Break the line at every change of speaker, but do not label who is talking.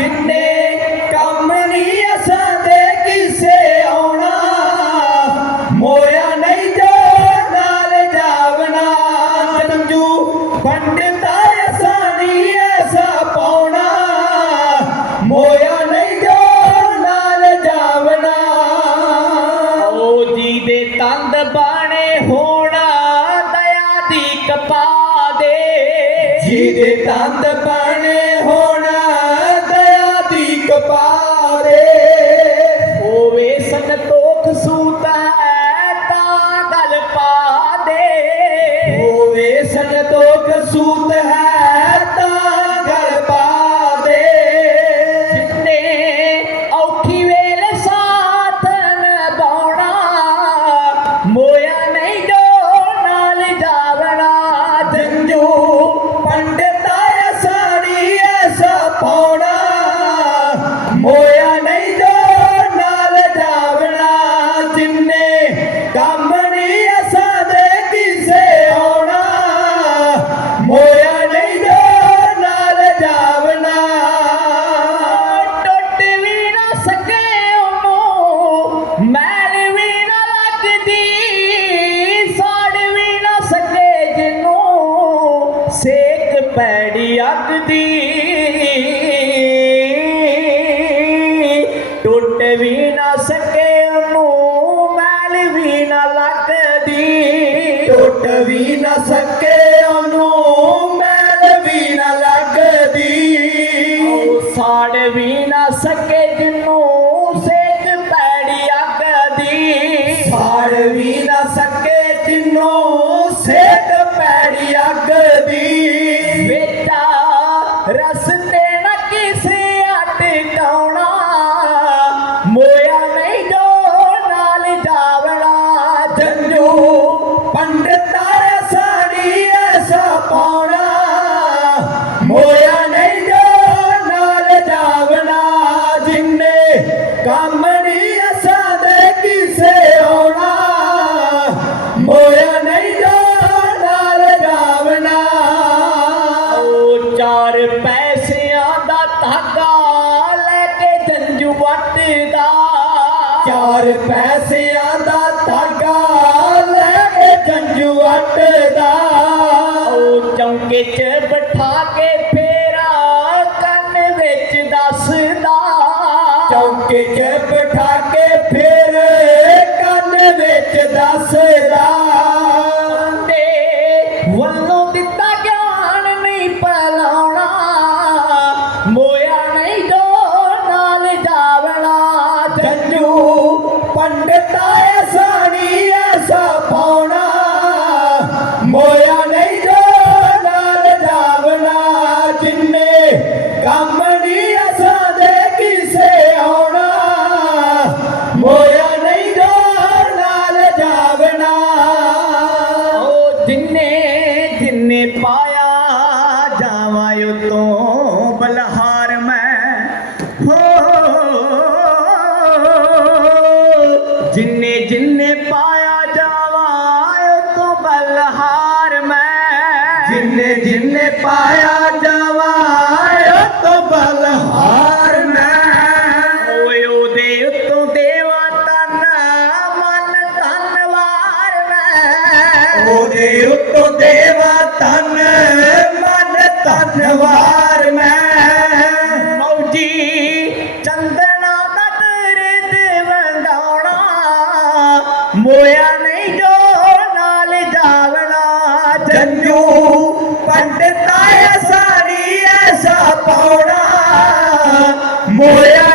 ਜਿੰਨੇ
ਕੰਮ ਨਹੀਂ ਅਸਾਂ ਦੇ ਕਿਸੇ ਆਉਣਾ, ਮੋਇਆ ਨਹੀਂ ਜੋ ਨਾਲ ਜਾਵਣਾ। ਤੰਜੂ ਪੰਡਤਾ ਅਸਾਂ ਨਹੀਂ ਐਸਾ ਪਾਉਣਾ, ਮੋਇਆ ਨਹੀਂ ਜੋ ਨਾਲ ਜਾਵਣਾ।
ਓ ਜੀ ਦੇ ਤੰਦ ਬਾਣੇ ਹੋਣਾ, ਦਇਆ ਦੀ ਕਪਾ ਦੇ।
ਜੀ ਦੇ ਤੰਦ ਬਾਣੇ ਹੋ ਮੋਇਆ ਨਹੀਂ ਨਾਲ ਜਾਵਣਾ
ਟੁੱਟ ਵੀ ਨਾ ਸਕੇ ਉਹਨੂੰ ਮੈਲ ਵੀ ਨਾ ਲੱਗਦੀ ਸਾੜ ਵੀ ਨਾ ਸਕੇ ਜਿਹਨੂੰ। ਸੇਕ ਪੈੜੀ ਅੱਗ ਦੀ ਟੁੱਟ ਵੀ ਨਾ ਸਕੇ ਉਹਨੂੰ ਮੈਲ ਵੀ ਨਾ ਲੱਗਦੀ।
ਟੁੱਟ ਵੀ ਨਾ ਸਕੇ
ਸਕੇ ਜਿਹਨੂੰ ਜੰਜੂ ਵੱਟਦਾ
ਚਾਰ ਪੈਸਿਆਂ ਦਾ ਧਾਗਾ ਲੈ ਕੇ ਜੰਜੂ ਅੱਟਦਾ
ਉਹ ਚੌਂਕੇ 'ਚ ਬਿਠਾ ਕੇ ਜਿੰਨੇ ਪਾਇਆ ਜਾਵਾਂ ਉਤੋਂ ਬਲਹਾਰ ਮੈਂ। ਹੋ, ਜਿੰਨੇ ਜਿੰਨੇ ਪਾਇਆ ਜਾਵਾਂ ਉਤੋਂ ਬਲਹਾਰ ਮੈਂ।
ਜਿੰਨੇ ਜਿੰਨੇ ਪਾਇਆ ਜਾਵਾਂ ਤੋ ਬਲਹਾਰ ਮੈਂ।
ਓਏ ਉਹਦੇ ਉੱਤੋਂ ਦੇਵਾ ਤਨ ਮਨ ਧੰਨਵਾਰ ਮੈਂ।
ਉਹਦੇ ਧਨ ਮਨ ਧਨਵਾਰ ਮੈਂ।
ਮੌਜੀ। ਚੰਦਨਾ ਦਾ ਤੇਰੇ ਤੇ ਵੰਡਾਉਣਾ। ਮੋਇਆ ਨਹੀਂ ਜੋ ਨਾਲ ਜਾਵਣਾ। ਜੰਨੂ
ਪੰਡਤਾਇ ਸਾਰੀ ਐਸਾ ਪਾਉਣਾ। ਮੋਇਆ